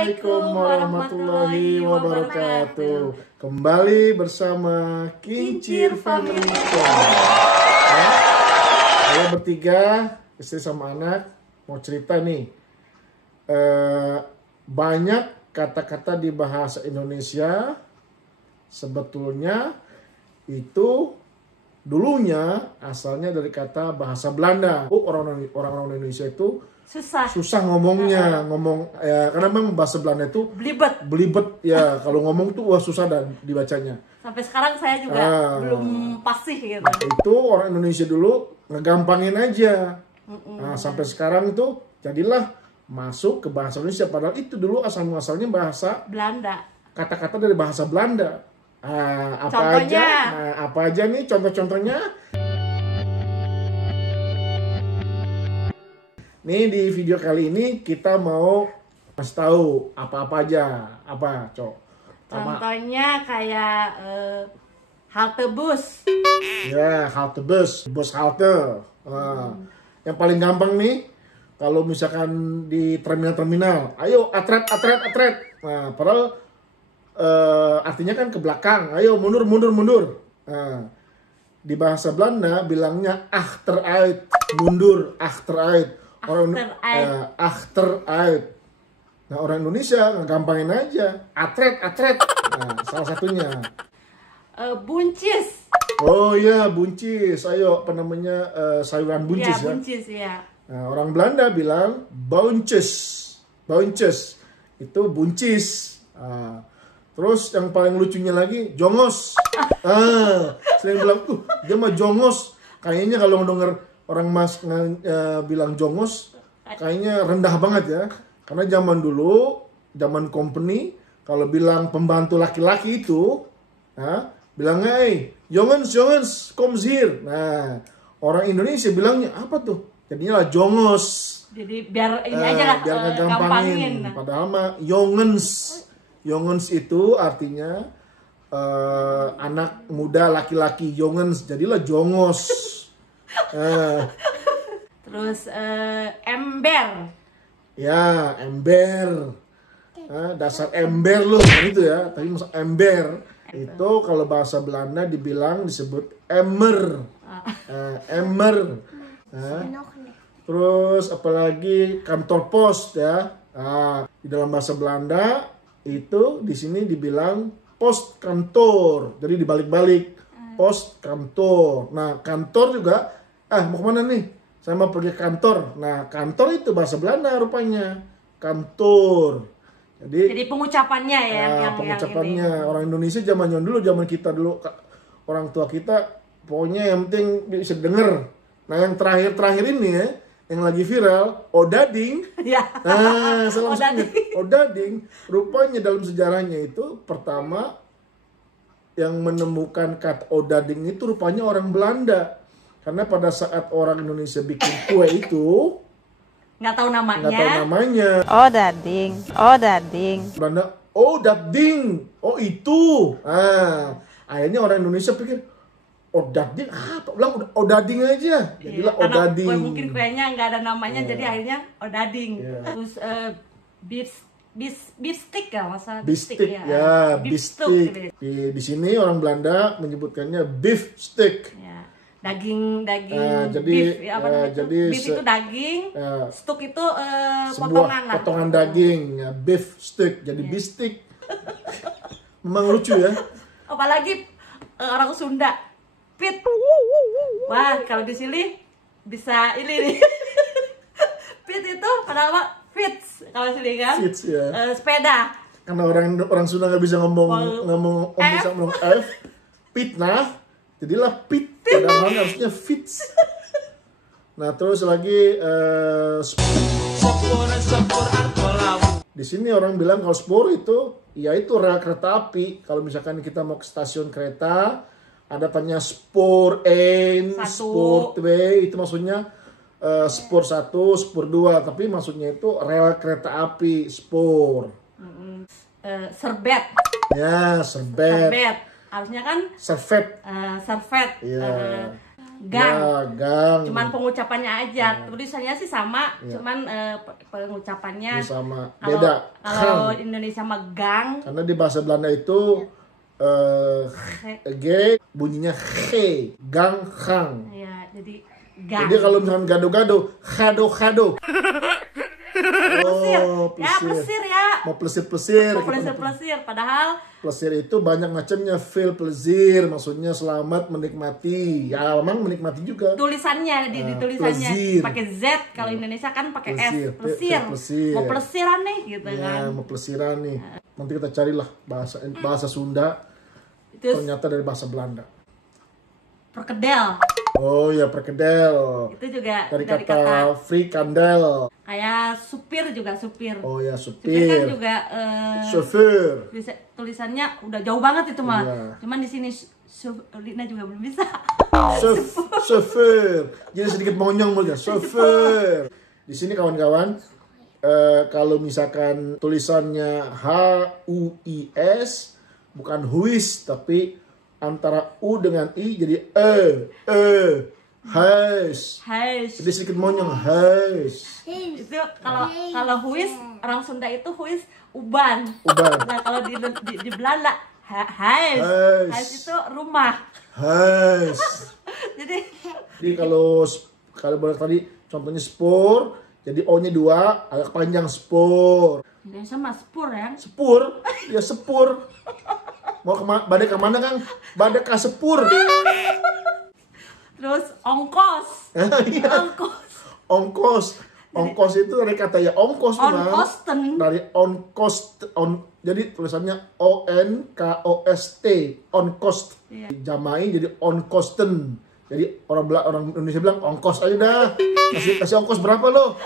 Assalamualaikum warahmatullahi wabarakatuh. Kembali bersama Kincir Family Show. Saya bertiga, istri sama anak, mau cerita nih. Banyak kata-kata di bahasa Indonesia sebetulnya itu dulunya asalnya dari kata bahasa Belanda. Orang-orang Indonesia itu susah ngomongnya, karena memang bahasa Belanda itu belibet ya. Kalau ngomong tuh susah dan dibacanya. Sampai sekarang saya juga belum pasti gitu. Itu orang Indonesia dulu ngegampangin aja. Nah, sampai sekarang itu jadilah masuk ke bahasa Indonesia. Padahal itu dulu asal-muasalnya bahasa Belanda. Kata-kata dari bahasa Belanda. Apa aja nih contoh-contohnya? Nih di video kali ini kita mau kasih tahu apa-apa aja. Apa, Cok? Contohnya kayak halte bus. Ya, halte bus, bus halte. Yang paling gampang nih, kalau misalkan di terminal-terminal, ayo atret. Nah, padahal artinya kan ke belakang, ayo mundur. Nah, di bahasa Belanda bilangnya achteruit, mundur, achteruit. Achteruit. Nah, orang Indonesia ngegampangin aja, atret. Nah, salah satunya buncis. Oh iya, buncis. Ayo, apa namanya, sayuran buncis ya. Buncis ya. Nah, orang Belanda bilang boontjes. Itu buncis. Terus yang paling lucunya lagi, jongos. Sering bilang, dia mah jongos. Kayaknya kalau denger orang bilang jongos, kayaknya rendah banget ya. Karena zaman dulu, zaman company, kalau bilang pembantu laki-laki itu, bilangnya, jongens, comes here. Nah, orang Indonesia bilangnya apa tuh? Jadinya lah jongos. Jadi biar ini aja lah, biar ngegampangin. Padahal mah jongens. Jongens itu artinya anak muda laki-laki, jongens. Jadilah jongos. Terus ember. Ya, ember. Dasar ember loh, gitu ya. Tapi maksud ember itu kalau bahasa Belanda disebut emmer. Emmer. Terus apalagi kantor pos ya. Di dalam bahasa Belanda itu di sini dibilang pos kantor. Jadi dibalik-balik. Pos kantor. Nah, kantor juga mau kemana nih? Saya mau pergi kantor. Nah, kantor itu bahasa Belanda rupanya. Kantor. Jadi pengucapannya ya pengucapannya yang ini. Orang Indonesia zaman kita dulu, orang tua kita pokoknya yang penting bisa denger. Nah, yang terakhir ini ya, yang lagi viral, odading. Ya. Salah satunya odading. Rupanya dalam sejarahnya itu pertama yang menemukan kata odading itu rupanya orang Belanda. Karena pada saat orang Indonesia bikin kue itu nggak tahu namanya. Odading. Belanda, odading. Oh itu. Akhirnya orang Indonesia pikir odading apa? Bilang odading aja. Jadilah odading. Karena mungkin kuenya nggak ada namanya, jadi akhirnya odading. Terus beef stick ya, masa beef stick ya, beef stick. Di sini orang Belanda menyebutkannya beef stick. Ya. Daging jadi beef, beef itu daging, stuk itu potongan daging ya, beef stick. Jadi beef stick. Memang lucu ya. Apalagi orang Sunda, pit. Wah, kalau di sini bisa ini nih. Pit itu padahal apa? Fits kalau sini kan. Fits ya. Sepeda. Karena orang Sunda nggak bisa ngomong F, pitnah. Jadilah pit. Padahal harusnya fits. Nah, terus lagi di sini orang bilang kalau spor itu ya itu rel kereta api. Kalau misalkan kita mau ke stasiun kereta, ada tanya spor 1, spor 2, itu maksudnya spor 1, spor 2, tapi maksudnya itu rel kereta api, spor. Serbet. Ya, serbet. Harusnya kan servet. Servet. Iya. gang. Ya, gang. Cuman pengucapannya aja. Tulisannya sih sama, cuman pengucapannya Ini sama. kalau Beda. kalau Gang. Indonesia mah gang. Karena di bahasa Belanda itu G bunyinya G, gang, gang. Ya, jadi gang. Jadi kalau misalkan gado-gado, gado-gado. Plesir. Oh, Ya, plesir ya. Mau plesir-plesir. Mau gitu. plesir-plesir, padahal Plesir itu banyak macamnya. Feel plesir, maksudnya selamat menikmati. Ya, memang menikmati juga. tulisannya di tulisannya plesir. pakai Z, kalau Indonesia kan pakai S. Plesir. Plesir. Plesir. Mau plesiran nih gitu Ya, kan. mau plesiran nih. Nanti kita carilah bahasa Sunda. Terus Ternyata dari bahasa Belanda. perkedel. Oh ya, perkedel. Itu juga Dari dari kata kata frikandel. kayak supir juga supir. Oh ya, Supir kan supir. juga Chauffeur. tulisannya udah jauh banget itu mah. Iya. Cuman di sini Lina juga belum bisa. Chauffeur. Jadi sedikit monyong mungkin. Chauffeur. Di sini kawan-kawan, kalau misalkan tulisannya HUIS bukan huis, tapi antara U dengan I jadi Heis. Hai. Jadi sedikit monyong. Heis. Itu kalau huis, orang Sunda itu huis uban. Uban. Nah, kalau di Belanda Heis. Heis. Heis itu rumah. Heis. Jadi Jadi kalau boleh tadi contohnya spor, jadi O-nya 2, agak panjang spor. Indonesia mah spur ya. Sepur, ya sepur. Mau badai kemana Kang? Badai ke sepur. Terus ongkos. Iya. Ongkos. Ongkos. Ongkos itu dari kata ya ongkos Bang. Onkosten. Dari jadi tulisannya ONKOST, onkost. Iya. Dijamain jadi onkosten. Jadi orang Indonesia bilang ongkos aja dah. Kasih ongkos berapa lo?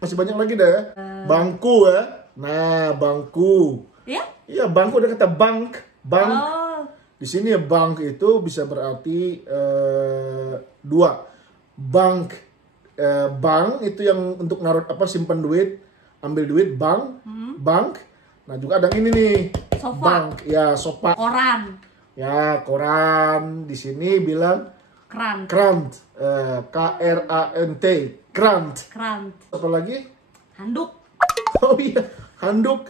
Masih banyak lagi dah ya. Bangku ya. Nah, bangku. Ya? Iya, bangku ada kata bank. Bank. Oh. Di sini bank itu bisa berarti dua. Bank bank itu yang untuk naruh simpan duit, ambil duit, bank. Bank. Nah, juga ada yang ini nih. Sofa. Bank. Ya, sofa. Koran. Ya, koran. Di sini bilang Krant. krant. KRANT. Krant. Krant. Apa lagi? Handuk. Oh iya, handuk.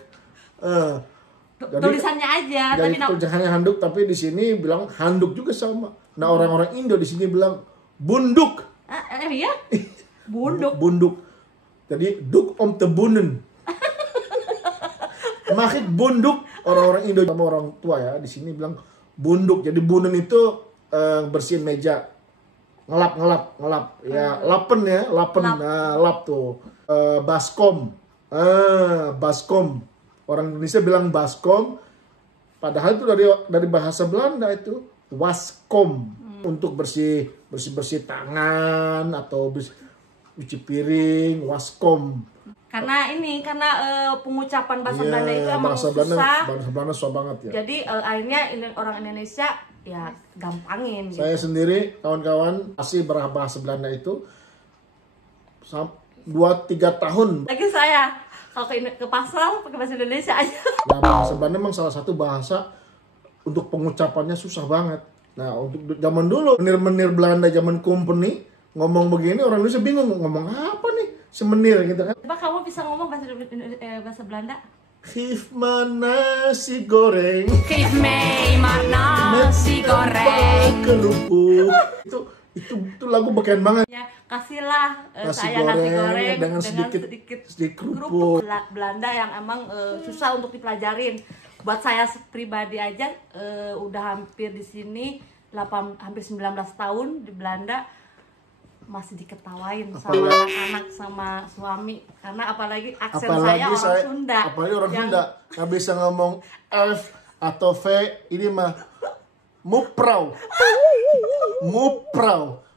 Tulisannya aja, Jadi tapi tulisannya handuk, tapi di sini bilang handuk juga sama. Nah, orang-orang Indo di sini bilang bunduk. iya. Bunduk. Bunduk. Jadi duk om te bunden. Maksud bunduk, orang-orang Indo sama orang tua ya di sini bilang bunduk. Jadi bunden itu bersihin meja. Ngelap. Ya, lapen ya, lapen. Lap. Nah, lap tuh. Baskom. Baskom. Orang Indonesia bilang baskom. Padahal itu dari bahasa Belanda itu waskom. Untuk bersih tangan atau cuci piring, waskom. Karena pengucapan bahasa Iya, Belanda itu emang bahasa Belanda, susah. Bahasa Belanda susah banget ya. Jadi akhirnya orang Indonesia ya gampangin gitu. Saya sendiri, kawan-kawan, masih bahasa Belanda itu 2-3 tahun. Lagi saya kalau ke pasar pakai bahasa Indonesia aja. Nah, bahasa Belanda memang salah satu bahasa untuk pengucapannya susah banget. Nah, untuk zaman dulu, menir-menir Belanda zaman company, ngomong begini, orang Indonesia bingung, ngomong apa nih, semenir gitu kan. Coba kamu bisa ngomong bahasa Belanda? Geef me nasi goreng. Geef mij maar nasi goreng. Kerupuk. Itu lagu beken banget. Ya, kasihlah Nasi saya nasi goreng goreng dengan sedikit kerupuk. Belanda yang emang susah untuk dipelajarin. Buat saya pribadi aja udah hampir di sini hampir 19 tahun di Belanda, masih diketawain sama anak-anak sama suami karena apalagi aksen saya orang Sunda. Apalagi orang Sunda nggak bisa ngomong F atau V, ini mah muprau.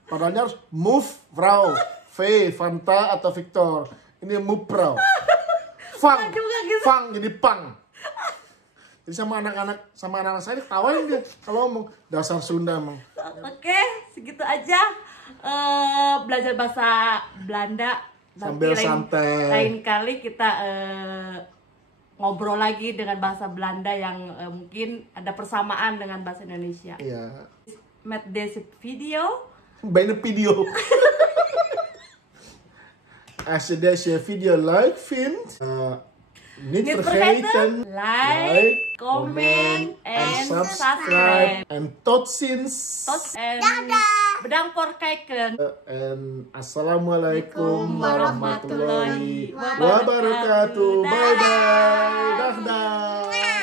Padahal harus move vrau. V Fanta atau Victor. Ini muprau. Fang. Fang jadi pang. Jadi sama anak-anak saya ditawain dia kalau ngomong dasar Sunda emang. Oke, segitu aja belajar bahasa Belanda. Sambil santai. Lain kali kita ngobrol lagi dengan bahasa Belanda yang mungkin ada persamaan dengan bahasa Indonesia. Iya. met deze video. Bij de video. Als je deze video leuk vindt, niet vergeten like, comment, en subscribe. En tot ziens. En bedankt voor het kijken. En assalamualaikum warahmatullahi warahmatullahi wabarakatuh. Bye bye. Dag dag.